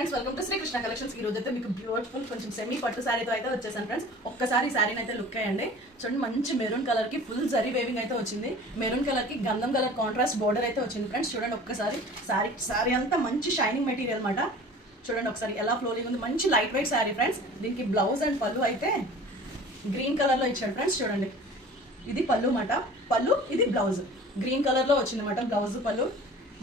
Friends welcome to Srikrishna collections. ఈ రోజు అయితే మీకు బ్యూటిఫుల్ కొంచెం సెమీ పట్టు శారీతో అయితే వచ్చేసాను ఫ్రెండ్స్. ఒక్కసారి ఈ శారీని అయితే లుక్ అయ్యండి. చూడండి, మంచి మెరూన్ కలర్ కి ఫుల్ జరీ వేవింగ్ అయితే వచ్చింది. మెరూన్ కలర్ కి గంధం కలర్ కాంట్రాస్ట్ బోర్డర్ అయితే వచ్చింది ఫ్రెండ్స్. చూడండి ఒక్కసారి శారీ అంతా మంచి షైనింగ్ మెటీరియల్ అన్నమాట. చూడండి ఒకసారి ఎలా ఫ్లోరింగ్ ఉంది, మంచి లైట్ వెయిట్ శారీ ఫ్రెండ్స్. దీనికి బ్లౌజ్ అండ్ పళ్ళు అయితే గ్రీన్ కలర్ లో ఇచ్చాడు ఫ్రెండ్స్. చూడండి, ఇది పళ్ళు మాట, పళ్ళు ఇది బ్లౌజ్ గ్రీన్ కలర్ లో వచ్చింది అన్నమాట. బ్లౌజ్ పళ్ళు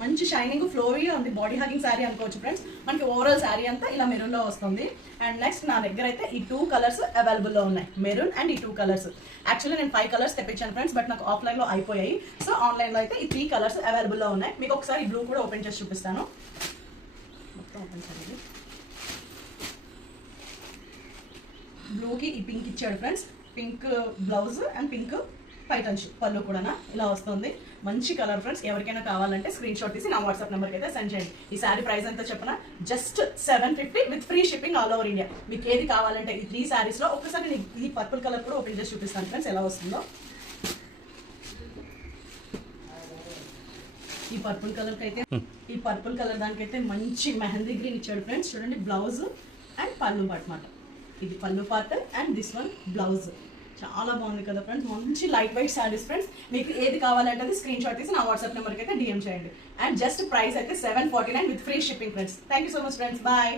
మంచి షైనింగ్ ఫ్లోరీగా ఉంది. బాడీ హగింగ్ శారీ అనుకోవచ్చు ఫ్రెండ్స్. మనకి ఓవరాల్ శారీ అంతా ఇలా మెరూన్ లో వస్తుంది. అండ్ నెక్స్ట్ నా దగ్గర అయితే ఈ 2 కలర్స్ అవైలబుల్ లో ఉన్నాయి, మెరూన్ అండ్ ఈ 2 కలర్స్. యాక్చువల్లీ నేను 5 కలర్స్ తెప్పించాను ఫ్రెండ్స్, బట్ నాకు ఆఫ్లైన్ లో అయిపోయాయి. సో ఆన్లైన్ లో అయితే ఈ 3 కలర్స్ అవైలబుల్ లో ఉన్నాయి. మీకు ఒకసారి ఈ బ్లూ కూడా ఓపెన్ చేసి చూపిస్తాను. మొత్తం ఓపెన్ చేయండి. బ్లూకి ఈ పింక్ ఇచ్చాడు friends. Pink blouse and pink పైటంచు పళ్ళు కూడా ఇలా వస్తుంది. మంచి కలర్ ఫ్రెండ్స్. ఎవరికైనా కావాలంటే స్క్రీన్ షాట్ తీసి నా వాట్సాప్ నెంబర్కి అయితే సెండ్ చేయండి. ఈ శారీ ప్రైస్ ఎంత చెప్పిన just 750 with free shipping all over India. మీకు ఏది కావాలంటే ఈ 3 శారీస్ లో ఒకసారి నేను ఈ పర్పుల్ కలర్ కూడా ఓపెన్ చేసి చూపిస్తాను ఫ్రెండ్స్ ఎలా వస్తుందో. ఈ పర్పుల్ కలర్ దానికైతే మంచి మెహందీ గ్రీన్ ఇచ్చాడు ఫ్రెండ్స్. చూడండి, బ్లౌజ్ అండ్ పళ్ళు పార్ట్ మాట. ఇది పళ్ళు part and this one blouse. చాలా బాగుంది కదా ఫ్రెండ్స్. మంచి లైట్ వెయిట్ శారీస్ ఫ్రెండ్స్. మీకు ఏది కావాలంటే అది స్క్రీన్ షాట్ తీసి నా వాట్సాప్ నెంబర్కి అయితే డిఎం చేయండి. అండ్ జస్ట్ ప్రైస్ అయితే 749 with free shipping friends. Thank you so much friends. Bye.